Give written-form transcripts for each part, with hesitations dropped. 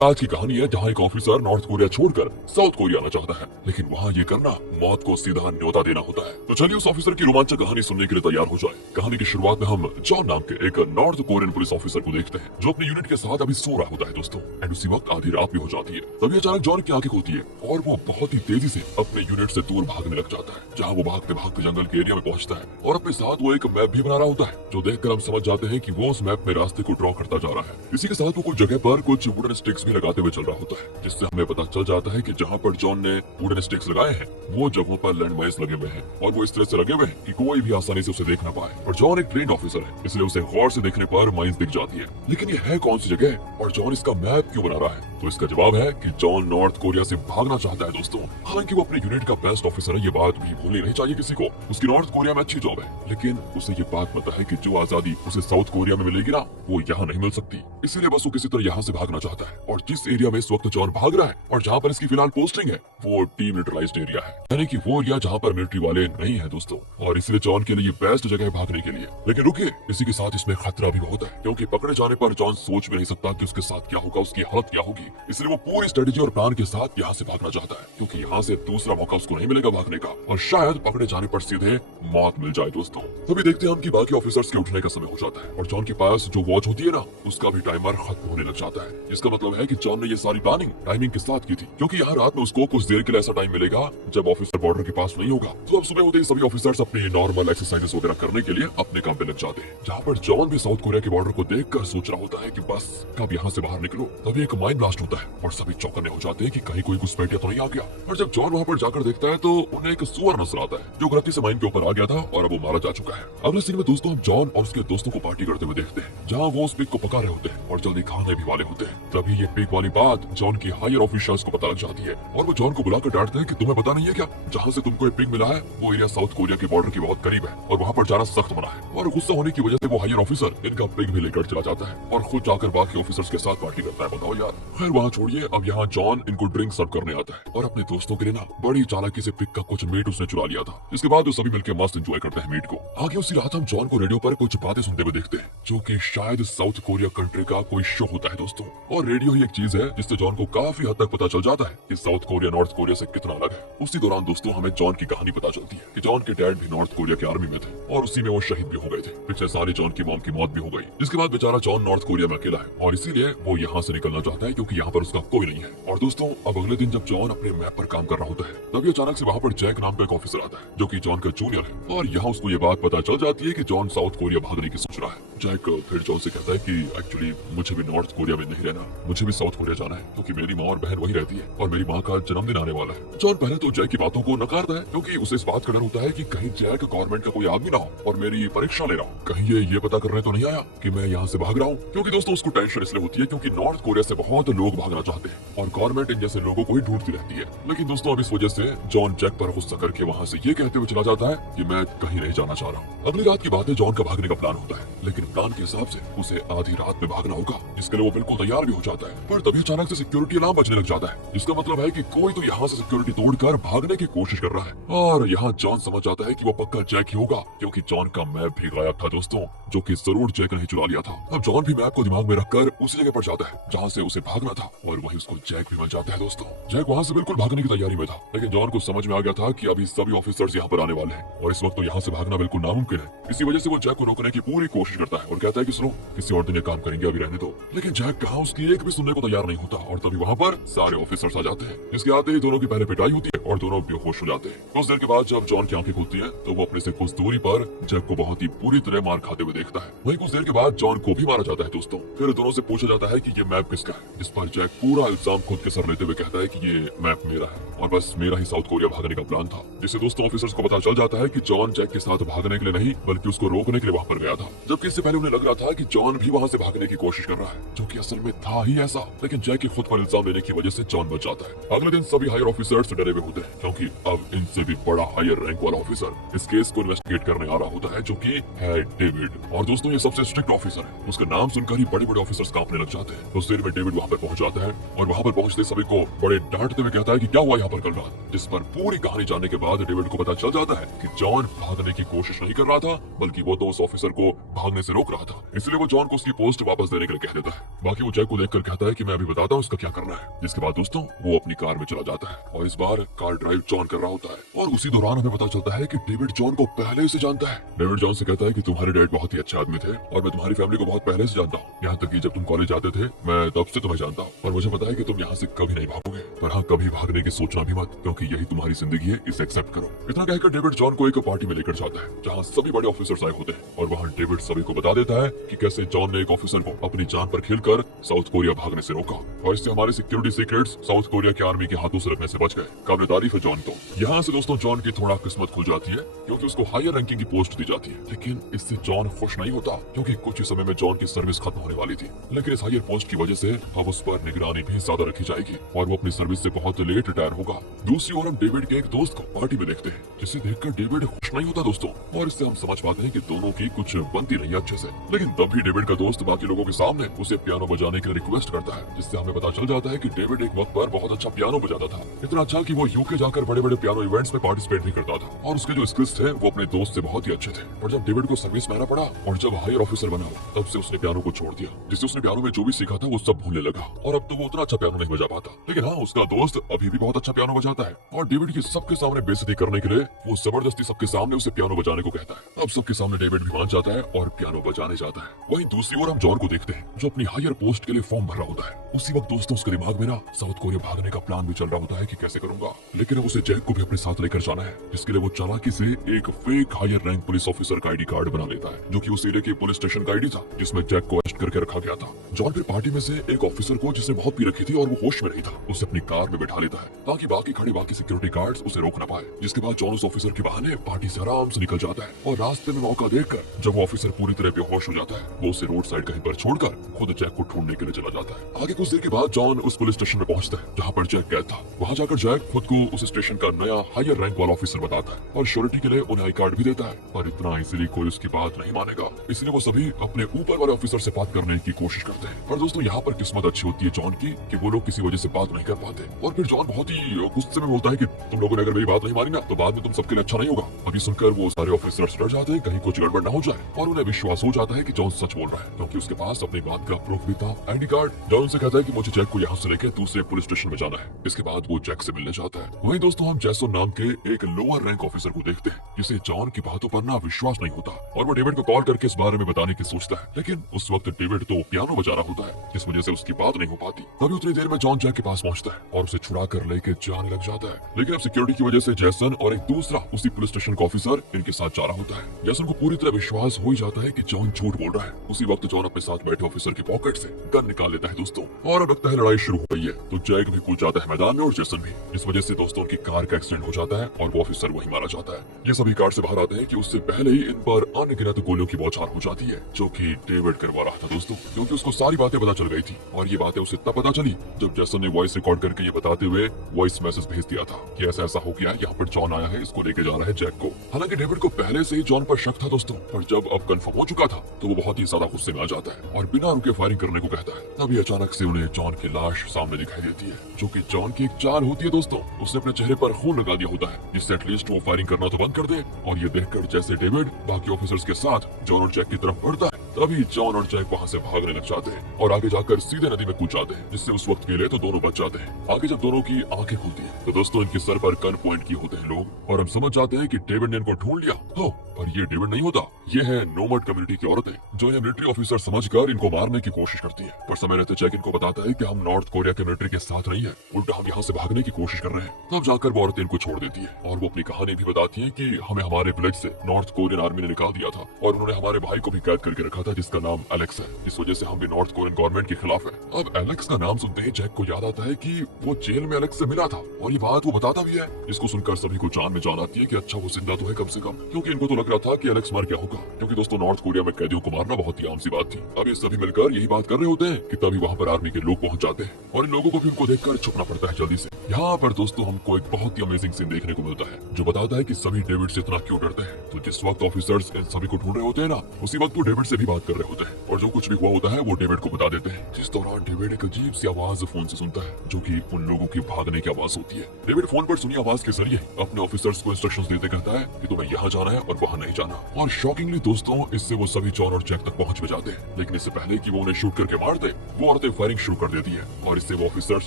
आज की कहानी है जहाँ एक ऑफिसर नॉर्थ कोरिया छोड़कर साउथ कोरिया आना चाहता है, लेकिन वहाँ ये करना मौत को सीधा न्योता देना होता है। तो चलिए उस ऑफिसर की रोमांचक कहानी सुनने के लिए तैयार हो जाए। कहानी की शुरुआत में हम जॉन नाम के एक नॉर्थ कोरियन पुलिस ऑफिसर को देखते हैं जो अपने यूनिट के साथ अभी सो रहा होता है दोस्तों। एंड उसी वक्त आधी रात भी हो जाती है। तभी अचानक जॉन की आंखें खुलती है और वो बहुत ही तेजी से अपने यूनिट से दूर भागने लग जाता है, जहाँ वो भागते भागते जंगल के एरिया में पहुंचता है और अपने साथ वो एक मैप भी बना रहा होता है, जो देखकर हम समझ जाते हैं कि वो उस मैप में रास्ते को ड्रॉ करता जा रहा है। इसी के साथ वो कुछ जगह पर कुछ वुडन स्टिक्स भी लगाते हुए चल रहा होता है, जिससे हमें पता चल जाता है कि जहाँ पर जॉन ने वुडन स्टिक्स लगाए हैं वो जगहों पर लैंड माइन्स लगे हुए हैं और वो इस तरह से लगे हुए हैं कि कोई भी आसानी से उसे देख ना पाए। और जॉन एक ट्रेन्ड ऑफिसर है, इसलिए उसे गौर से देखने पर माइन्स दिख जाती है। लेकिन ये है कौन सी जगह और जॉन इसका मैप क्यों बना रहा है? तो इसका जवाब है कि जॉन नॉर्थ कोरिया से भागना चाहता है दोस्तों। हालांकि वो अपने यूनिट का बेस्ट ऑफिसर है, ये बात भी भूलनी नहीं चाहिए किसी को। उसकी नॉर्थ कोरिया में अच्छी जॉब है, लेकिन उसे ये बात पता है कि जो आजादी उसे साउथ कोरिया में मिलेगी ना, वो यहाँ नहीं मिल सकती। इसीलिए बस वो किसी तरह यहाँ से भागना चाहता है। और जिस एरिया में इस वक्त जॉन भाग रहा है और जहाँ पर इसकी फिलहाल पोस्टिंग है वो डीमिलिटराइज्ड एरिया है, यानी कि वो एरिया जहाँ पर मिलिट्री वाले नहीं है दोस्तों। और इसलिए जॉन के लिए ये बेस्ट जगह है भागने के लिए। लेकिन रुकिए, इसी के साथ इसमें खतरा भी बहुत है, क्योंकि पकड़े जाने पर जॉन सोच भी नहीं सकता कि उसके साथ क्या होगा, उसकी हालत क्या होगी। इसलिए वो पूरी स्ट्रेटेजी और प्लान के साथ यहाँ से भागना चाहता है, क्योंकि यहाँ से दूसरा मौका उसको नहीं मिलेगा भागने का और शायद पकड़े जाने पर सीधे मौत मिल जाए दोस्तों। तभी देखते हैं हम कि बाकी ऑफिसर्स के उठने का समय हो जाता है और जॉन के पास जो वॉच होती है ना, उसका भी टाइमर खत्म होने लग जाता है। इसका मतलब है कि जॉन ने ये सारी प्लानिंग टाइमिंग के साथ की थी, क्योंकि यहाँ रात में उसको कुछ देर के लिए ऐसा टाइम मिलेगा जब ऑफिसर बॉर्डर के पास नहीं होगा। तो अब सुबह होते ही सभी ऑफिसर्स अपने नॉर्मल एक्सरसाइजेस वगैरह करने के लिए अपने काम पे लग जाते हैं, जहाँ पर जॉन भी साउथ कोरिया के बॉर्डर को देखकर सोच रहा होता है कि बस कब यहाँ से बाहर निकलो। तभी एक माइन ब्लास्ट होता है और सभी चौंकने हो जाते हैं कि कहीं कोई घुसपैठिया तो नहीं आ गया। और जब जॉन वहाँ पर जाकर देखता है तो उन्हें एक सुअर नजर आता है, जो गलती से माइन के ऊपर आ गया था और अब वो मारा जा चुका है। अगले सीन में दोस्तों हम जॉन और उसके दोस्तों को पार्टी करते हुए देखते हैं, जहाँ वो उस पिग को पका रहे होते हैं और जल्दी खाने भी वाले होते हैं। तभी ये पिग वाली बात जॉन की हायर ऑफिसर्स को पता लग जाती है और वो जॉन को बुलाकर डांटते हैं कि तुम्हें पता नहीं है क्या, जहाँ से तुमको ये पिग मिला है वो एरिया साउथ कोरिया के बॉर्डर के बहुत करीब है और वहाँ पर जाना सख्त मना है। और गुस्सा होने की वजह से वो हायर ऑफिसर इनका पिग भी लेकर चला जाता है और खुद जाकर बाकी ऑफिसर्स के साथ पार्टी करता है। बताओ यार। खैर वहाँ छोड़िए, अब यहाँ जॉन इनको ड्रिंक सर्व करने आता है और अपने दोस्तों के लिए ना बड़ी चालाकी से पिग का कुछ मीट उसने चुरा लिया था। इसके बाद वो सभी मिलकर मस्त एंजॉय करते हैं मीट को। आगे उसी रात हम जॉन को रेडियो पर कुछ बातें सुनते हुए देखते हैं, जो कि शायद साउथ कोरिया कंट्री का कोई शो होता है दोस्तों। और रेडियो ही एक चीज है जिससे जॉन को काफी हद तक पता चल जाता है कि साउथ कोरिया नॉर्थ कोरिया से कितना अलग है। उसी दौरान दोस्तों हमें जॉन की कहानी पता चलती है कि जॉन के डैड भी नॉर्थ कोरिया के आर्मी में थे और उसी में वो शहीद भी हो गए थे। पिछले साल ही जॉन की मॉम की मौत भी हो गई, जिसके बाद बेचारा जॉन नॉर्थ कोरिया में अकेला है और इसीलिए वो यहाँ से निकलना चाहता है, क्योंकि यहाँ पर उसका कोई नहीं है। और दोस्तों अब अगले दिन जब जॉन अपने मैप पर काम कर रहा होता है, तभी अचानक से वहाँ पर जैक नाम का एक ऑफिसर आता है, जो कि जॉन का जूनियर है। और यहाँ उसको ये बात पता चल जाती है कि जॉन साउथ कोरिया भागने की सोच रहा है। जैक फिर जॉन से कहता है कि एक्चुअली मुझे भी नॉर्थ कोरिया में नहीं रहना, मुझे भी साउथ कोरिया जाना है, क्योंकि मेरी माँ और बहन वही रहती है और मेरी माँ का जन्मदिन आने वाला है। जॉन पहले तो जैक की बातों को नकारता है, क्योंकि उसे इस बात का डर होता है कि कहीं जैक गवर्नमेंट का कोई आदमी ना हो और मेरी परीक्षा ले रहा हो, कहीं ये पता करने तो नहीं आया कि मैं यहाँ से भाग रहा हूँ। क्योंकि दोस्तों उसको टेंशन इसलिए होती है क्योंकि नॉर्थ कोरिया से बहुत लोग भागना चाहते हैं और गवर्नमेंट इन जैसे लोगों को ही ढूंढती रहती है। लेकिन दोस्तों अब इस वजह से जॉन जैक पर गुस्सा करके वहाँ से ये कहते हुए चला जाता है कि मैं कहीं नहीं जाना चाह रहा हूँ। अगली रात की बात है, जॉन का भागने का प्लान होता है, लेकिन प्लान के हिसाब से उसे आधी रात में भागना होगा, जिसके लिए वो बिल्कुल तैयार भी हो जाता है। पर तभी अचानक से सिक्योरिटी अलार्म बजने लग जाता है, जिसका मतलब है कि कोई तो यहाँ से सिक्योरिटी तोड़कर भागने की कोशिश कर रहा है। और यहाँ जॉन समझ जाता है कि वो पक्का जैक ही होगा, क्योंकि जॉन का मैप भी गायब था दोस्तों, जो कि जरूर जैक ने चुरा लिया था। अब जॉन भी मैप को दिमाग में रखकर उसी जगह पर जाता है जहाँ से उसे भागना था और वहीं उसको जैक भी मिल जाता है दोस्तों। जैक वहाँ से बिल्कुल भागने की तैयारी में था, लेकिन जॉन को समझ में आ गया था कि अभी सभी ऑफिसर्स यहाँ पर आने वाले हैं और इस वक्त तो यहाँ से भागना बिल्कुल नामुमकिन है। इसी वजह से वो जैक को रोकने की पूरी कोशिश करता है और कहता है कि सुनो, किसी और दिन ये काम करेंगे, अभी रहने दो। लेकिन जैक कहाँ उसकी एक भी सुनने को तैयार नहीं होता और तभी वहाँ पर सारे ऑफिसर्स आ जाते हैं, जिसके आते ही दोनों की पहले पिटाई होती है और दोनों बेहोश हो जाते हैं। कुछ देर के बाद जब जॉन की आंखें खुलती हैं तो वो अपने से कुछ दूरी पर जैक को बहुत ही बुरी तरह मार खाते हुए देखता है। वहीं कुछ देर के बाद जॉन को भी मारा जाता है दोस्तों। फिर दोनों से पूछा जाता है कि ये मैप किसका है, जिस पर जैक पूरा इल्जाम खुद के सर लेते हुए कहता है कि ये मैप मेरा है और बस मेरा ही साउथ कोरिया भागने का प्लान था। जिससे दोस्तों ऑफिसर्स को पता चल जाता है कि जॉन जैक के साथ भागने के लिए नहीं बल्कि उसको रोकने के लिए वहाँ पर गया था, जबकि इससे पहले उन्हें लग रहा था कि जॉन भी वहाँ से भागने की कोशिश कर रहा है, जो कि असल में था ही ऐसा। लेकिन जैक के खुद पर इल्जाम लेने की वजह से जॉन बच जाता है। अगले दिन सभी हायर ऑफिसर्स डरे हुए होते हैं, क्योंकि अब इनसे भी बड़ा हायर रैंक वाला ऑफिसर इस केस को इन्वेस्टिगेट करने आ रहा होता है, जो कि है डेविड। और दोस्तों ये सबसे स्ट्रिक्ट ऑफिसर है, उसका नाम सुनकर ही बड़े बड़े ऑफिसर्स कांपने लग जाते हैं। उस देर में डेविड वहाँ पर पहुँच जाता है और वहाँ पर पहुँचते सभी को बड़े डांटते हुए कहता है कि क्या हुआ यहाँ पर कल रात, जिस पर पूरी कहानी जानने के बाद डेविड को पता चल जाता है कि जॉन भागने की कोशिश नहीं कर रहा था, बल्कि वो तो उस ऑफिसर को भागने से रोक रहा था। इसलिए वो जॉन को उसकी पोस्ट वापस देने के लिए कह देता है। बाकी वो जैक को देखकर कहता है कि मैं अभी बताता हूँ इसका क्या करना है। जिसके बाद दोस्तों वो अपनी कार में चला जाता है और इस बार कार ड्राइव जॉन कर रहा होता है। और उसी दौरान हमें पता चलता है कि डेविड जॉन को पहले से जानता है। डेविड जॉन से कहता है कि तुम्हारे डैड बहुत ही अच्छे आदमी थे और मैं तुम्हारी फैमिली को बहुत पहले से जानता हूँ। यहाँ तक कि जब तुम कॉलेज जाते थे मैं तब से तुम्हें जानता हूँ और मुझे पता है कि तुम यहाँ से कभी नहीं भागोगे, पर हाँ कभी भागने की सोचना भी मत, क्योंकि यही तुम्हारी जिंदगी है, इसे एक्सेप्ट करो। इतना कहकर डेविड जॉन को एक पार्टी में लेकर जाता है जहाँ सभी बड़े ऑफिसर्स आए होते हैं और वहाँ डेविड सभी को बता देता है कि कैसे जॉन ने एक ऑफिसर को अपनी जान पर खेलकर साउथ कोरिया भागने से रोका और इससे हमारे सिक्योरिटी सीक्रेट्स साउथ कोरिया की आर्मी के हाथों से लगने से बच गए। काबिल तारीफ है जॉन को। यहाँ से दोस्तों जॉन की थोड़ा किस्मत खुल जाती है क्योंकि उसको हायर रैंकिंग की पोस्ट दी जाती है, लेकिन इससे जॉन खुश नहीं होता क्योंकि कुछ ही समय में जॉन की सर्विस खत्म होने वाली थी। लेकिन इस हायर पोस्ट की वजह से अब उस पर निगरानी भी ज्यादा रखी जाएगी और वो अपनी सर्विस से बहुत लेट रिटायर होगा। दूसरी ओर हम डेविड के एक दोस्त को पार्टी में देखते हैं जिसे देखकर डेविड खुश नहीं होता दोस्तों, और इससे हम समझ पाते हैं कि दोनों की कुछ बनती नहीं अच्छे से। लेकिन तब भी डेविड का दोस्त बाकी लोगों के सामने उसे पियानो बजाने के लिए रिक्वेस्ट करता है, जिससे हमें पता चल जाता है कि डेविड एक वक्त पर बहुत अच्छा पियानो बजाता था। इतना अच्छा कि वो यूके जाकर बड़े बड़े पियानो इवेंट्स में पार्टिसिपेट भी करता था और उसके जो स्किल्स थे वो अपने दोस्त से बहुत ही अच्छे थे। पर जब डेविड को सर्विस में आना पड़ा और जब हायर ऑफिसर बना तब से उसने पियानो को छोड़ दिया, जिससे उसने पियानो में जो भी सीखा था वो सब भूलने लगा और अब तो वो उतना अच्छा पियानो नहीं बजा पाता। लेकिन हाँ उसका दोस्त अभी भी बहुत अच्छा पियानो बजाता है और डेविड की सबके सामने बेइज्जती करने के लिए वो जबरदस्ती सबके सामने उसे पियानो बजाने को कहता है। अब सबके सामने डेविड भी मान जाता है और पियानो बजाने जाता है। वहीं दूसरी ओर हम जॉन को देखते हैं जो अपनी हायर पोस्ट के लिए फॉर्म भर रहा होता है। उसी वक्त दोस्तों उसके दिमाग में ना साउथ कोरिया भागने का प्लान भी चल रहा होता है कि कैसे करूंगा, लेकिन अब उसे जैक को भी अपने साथ लेकर जाना है, जिसके लिए वो चालाकी से एक fake higher rank police officer का आईडी कार्ड बना लेता है जो कि उस एरिया के पुलिस स्टेशन का आईडी था जिसमें जैक को अरेस्ट करके रखा गया था। जॉन फिर पार्टी में से एक ऑफिसर को जिसने बहुत पी रखी थी और वो होश में नहीं था उसे अपनी कार में बैठा लेता है ताकि बाकी खड़े बाकी सिक्योरिटी गार्ड्स उसे रोक न पाए। जिसके बाद जॉन उस ऑफिसर के बहाने पार्टी से आराम से निकल जाता है और रास्ते में मौका देखकर जब वो ऑफिसर पूरी तरह बेहोश हो जाता है वो उसे रोड साइड कहीं पर छोड़कर खुद जैक को ढूंढने के लिए चला जाता है। आगे कुछ देर के बाद जॉन उस पुलिस स्टेशन में पहुंचता है जहाँ पर जैक कैद था। वहाँ जाकर जैक खुद को उस स्टेशन का नया हायर रैंक वाला ऑफिसर बताता है और श्योरिटी के लिए उन्हें आई कार्ड भी देता है, पर इतना इजीली कोई उसकी बात नहीं मानेगा, इसलिए वो सभी अपने ऊपर वाले ऑफिसर से बात करने की कोशिश करते हैं। पर दोस्तों यहाँ पर किस्मत अच्छी होती है जॉन की कि वो लोग किसी वजह से बात नहीं कर पाते और फिर जॉन बहुत ही गुस्से में बोलता है कि तुम लोगों ने अगर मेरी बात नहीं मानी ना तो बाद में तुम सबके लिए अच्छा नहीं होगा। अभी सुनकर वो सारे ऑफिसर्स डर जाते हैं कहीं कुछ गड़बड़ न हो जाए और उन्हें विश्वास हो जाता है कि जॉन सच बोल रहा है क्योंकि उसके पास अपनी बात का प्रूफ भी था, आईडी कार्ड। जॉन से कहता है कि मुझे जैक को यहाँ से लेकर दूसरे पुलिस स्टेशन में जाना है। इसके बाद वो जैक से मिलने जाता है। वहीं दोस्तों हम जैसन नाम के एक लोअर रैंक ऑफिसर को देखते हैं जिसे जॉन की बातों पर ना विश्वास नहीं होता और वो डेविड को कॉल करके इस बारे में बताने की सोचता है, लेकिन उस वक्त डेविड तो पियानो बजा रहा होता है जिस वजह से उसकी बात नहीं हो पाती। तभी उतनी देर में जॉन जैक के पास पहुंचता है और उसे छुड़ा कर लेके जाने लग जाता है। लेकिन अब सिक्योरिटी की वजह से जैसन और एक दूसरा उसी पुलिस स्टेशन का ऑफिसर इनके साथ जा रहा होता है। जैसन को पूरी तरह विश्वास हो ही जाता है कि जॉन झूठ बोल रहा है। उसी वक्त जॉन अपने साथ बैठे ऑफिसर की पॉकेट से गन निकाल लेता है दोस्तों और अब लगता है लड़ाई शुरू हो गई है। तो जैक भी कूद जाता है मैदान में और जैसन भी, इस वजह से दोस्तों की कार का एक्सीडेंट हो जाता है और वो ऑफिसर वहीं मारा जाता है। ये सभी कार से बाहर आते हैं कि उससे पहले ही इन पर अनगिनत गोलियों की बौछार हो जाती है जो कि डेविड करवा रहा था दोस्तों, क्योंकि उसको सारी बातें पता चल गई थी और ये बातें उसे तब पता चली जब जैसन ने वॉइस रिकॉर्ड करके ये बताते हुए वॉइस मैसेज भेज दिया था कि ऐसा ऐसा हो गया है, यहाँ पर जॉन आया है, इसको लेके जा रहा है जैक को। हालांकि डेविड को पहले से ही जॉन पर शक था दोस्तों, पर जब अब कंफर्म हो चुका था तो वो बहुत ही ज्यादा गुस्से में आ जाता है और बिना रुके फायरिंग करने को कहता है। तभी अचानक से उन्हें जॉन की लाश सामने दिखाई देती है जो कि जॉन की एक चाल होती है दोस्तों। उसने अपने चेहरे पर खून लगा दिया होता है जिससे एटलीस्ट वो फायरिंग करना तो बंद कर दे। और ये देखकर जैसे डेविड बाकी ऑफिसर्स के साथ जॉन और जैक की तरफ बढ़ता है तभी जॉन और जैक वहाँ से भागने लग जाते हैं और आगे जाकर सीधे नदी में कूद जाते हैं, जिससे उस वक्त के लिए तो दोनों बच जाते हैं। आगे जब दोनों की आंखें खुलती हैं तो दोस्तों इनके सर पर गन पॉइंट किए होते हैं लोग और हम समझ जाते हैं कि डेविड ने इनको ढूंढ लिया। हो पर ये डेविड नहीं होता, ये है नोमैड कम्युनिटी की औरतें जो इन्हें मिलिट्री ऑफिसर समझकर इनको मारने की कोशिश करती है। पर समय रहते जैक इनको बताता है कि हम नॉर्थ कोरिया के मिलिट्री के साथ नहीं है, उल्टा हम यहाँ से भागने की कोशिश कर रहे हैं। तब जाकर वो औरतें इनको छोड़ देती है और वो अपनी कहानी भी बताती है कि हमें हमारे विलेज से नॉर्थ कोरियन आर्मी ने निकाल दिया था और उन्होंने हमारे भाई को भी कैद करके रखा था जिसका नाम एलेक्स है, इस वजह से हम भी नॉर्थ कोरियन गवर्नमेंट के खिलाफ है। अब एलेक्स का नाम सुनते ही जैक को याद आता है कि वो जेल में एलेक्स से मिला था और ये बात वो बताता भी है। इसको सुनकर सभी को जान में जान आती है कि अच्छा वो जिंदा तो है कम से कम, क्योंकि इनको तो लग रहा था कि एलेक्स मर गया होगा, क्योंकि दोस्तों नॉर्थ कोरिया में कैदियों को मारना बहुत ही आम सी बात थी। अब ये सभी मिलकर यही बात कर रहे होते हैं कि तभी वहाँ पर आर्मी के लोग पहुँच जाते हैं और इन लोगों को भी उनको देखकर छुपना पड़ता है जल्दी से। यहाँ पर दोस्तों हमको एक बहुत ही अमेजिंग सीन देखने को मिलता है जो बताता है कि सभी डेविड से इतना क्यों डरते हैं। तो जिस वक्त ऑफिसर्स इन सभी को ढूंढ रहे होते हैं ना, उसी वक्त वो डेविड से भी बात कर रहे होते हैं और जो कुछ भी हुआ होता है वो डेविड को बता देते हैं। जिस दौरान डेविड एक अजीब सी आवाज फोन से सुनता है जो कि उन लोगों की भागने की आवाज होती है। डेविड फोन पर सुनी आवाज के जरिए अपने ऑफिसर्स को इंस्ट्रक्शंस देते कहता है कि तुम्हें यहाँ जाना है और वहाँ नहीं जाना। और शॉकिंगली दोस्तों इससे वो सभी जॉन और जैक तक पहुँच भी जाते हैं, लेकिन इससे पहले कि वो उन्हें शूट करके मार दे वो औरतें फायरिंग शुरू कर देती है और इससे वो ऑफिसर्स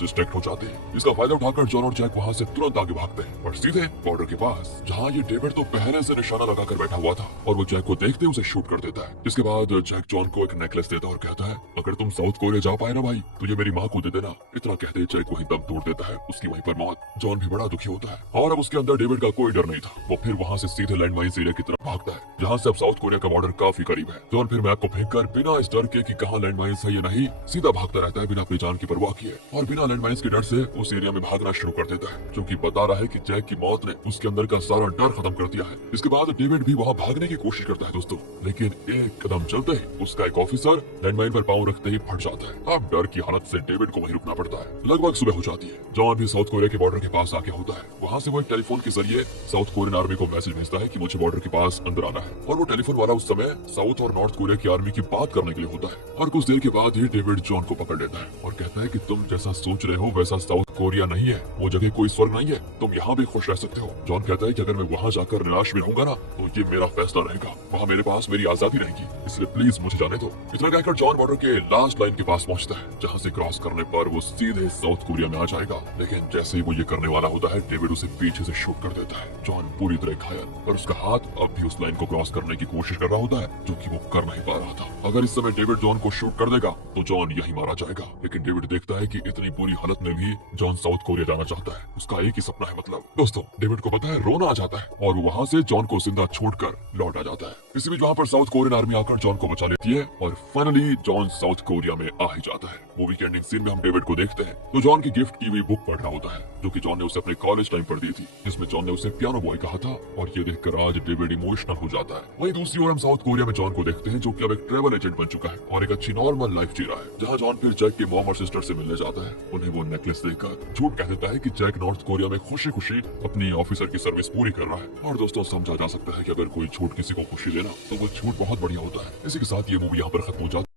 डिस्ट्रैक्ट हो जाते हैं। इसका फायदा उठाकर जॉन और जैक वहाँ से तुरंत आगे भागते हैं और सीधे बॉर्डर के पास, जहाँ ये डेविड तो पहले से निशाना लगाकर बैठा हुआ था और वो जैक को देखते उसे शूट कर देता है। जिसके बाद जैक जॉन को एक नेकलेस देता है और कहता है अगर तुम साउथ कोरिया जा पाए ना भाई तो ये मेरी माँ को दे देना। इतना कहते ही जैक वहीं दम तोड़ देता है, उसकी वहीं पर मौत। जॉन भी बड़ा दुखी होता है और अब उसके अंदर डेविड का कोई डर नहीं था। वो फिर वहाँ से सीधे लैंड माइंस एरिया की तरफ भागता है जहाँ से अब साउथ कोरिया का बॉर्डर काफी करीब है। जॉन फिर मैप को फेंक कर बिना इस डर के कि कहाँ लैंड माइंस है या नहीं, सीधा भागता रहता है बिना अपनी जान की परवाह किए और बिना लैंड माइंस के डर से उस एरिया में भागना शुरू कर देता है, जो कि बता रहा है कि जैक की मौत ने उसके अंदर का सारा डर खत्म कर दिया है। इसके बाद डेविड भी वहाँ भागने की कोशिश करता है दोस्तों, लेकिन एक कदम चलते ही उसका एक ऑफिसर लैंडमाइन पर पांव रखते ही फट जाता है। अब डर की हालत से डेविड को वहीं रुकना पड़ता है। लगभग सुबह हो जाती है। जॉन भी साउथ कोरिया के बॉर्डर के पास आके होता है। वहाँ से वो एक टेलीफोन के जरिए साउथ कोरियन आर्मी को मैसेज भेजता है कि मुझे बॉर्डर के पास अंदर आना है और वो टेलीफोन वाला उस समय साउथ और नॉर्थ कोरिया की आर्मी की बात करने के लिए होता है। और कुछ देर के बाद ही डेविड जॉन को पकड़ लेता है और कहता है कि तुम जैसा सोच रहे हो वैसा साउथ कोरिया नहीं है, वो जगह कोई स्वर्ग नहीं है, तुम यहाँ भी खुश रह सकते हो। जॉन कहता है कि अगर मैं वहाँ जाकर निराश भी रहूंगा ना तो ये मेरा फैसला रहेगा, वहाँ मेरे पास मेरी आजादी रहेगी, इसलिए प्लीज मुझे जाने दो। इतना कहकर जॉन बॉर्डर के लास्ट लाइन के पास पहुँचता है जहाँ से क्रॉस करने पर वो सीधे साउथ कोरिया में आ जाएगा। लेकिन जैसे ही वो ये करने वाला होता है डेविड उसे पीछे से शूट कर देता है। जॉन पूरी तरह घायल और उसका हाथ अब भी उस लाइन को क्रॉस करने की कोशिश कर रहा होता है जो कि वो कर नहीं पा रहा था। अगर इस समय डेविड जॉन को शूट कर देगा तो जॉन यहीं मारा जाएगा। लेकिन डेविड देखता है कि इतनी बुरी हालत में भी जॉन साउथ कोरिया जाना चाहता है, उसका एक ही सपना है। मतलब दोस्तों डेविड को पता है रोना आ जाता है और वहाँ से जॉन को जिंदा छोड़कर लौट आ जाता है। इसी बीच वहाँ पर साउथ कोरियन आर्मी आकर जॉन को बचा लेती है और फाइनली जॉन साउथ कोरिया में आ ही जाता है। मूवी के एंडिंग सीन में हम डेविड को देखते हैं तो जॉन की गिफ्ट की हुई बुक पढ़ रहा होता है जो कि जॉन ने उसे अपने कॉलेज टाइम पर दी थी, जिसमें जॉन ने उसे पियानो बॉय कहा था और ये देखकर आज डेविड इमोशनल हो जाता है। वहीं दूसरी ओर हम साउथ कोरिया में जॉन को देखते हैं जो कि अब एक ट्रैवल एजेंट बन चुका है और एक अच्छी नॉर्मल लाइफ जी रहा है, जहाँ जॉन फिर जैक की मॉम और सिस्टर से मिलने जाता है। उन्हें वो नेकलेस देकर झूठ कह देता है कि जैक नॉर्थ कोरिया में खुशी खुशी अपनी ऑफिसर की सर्विस पूरी कर रहा है। और दोस्तों समझा जा सकता है कि अगर कोई झूठ किसी को खुशी देना तो वो झूठ बहुत बढ़िया होता है। इसी के साथ ये मूवी यहाँ पर खत्म हो जाती है।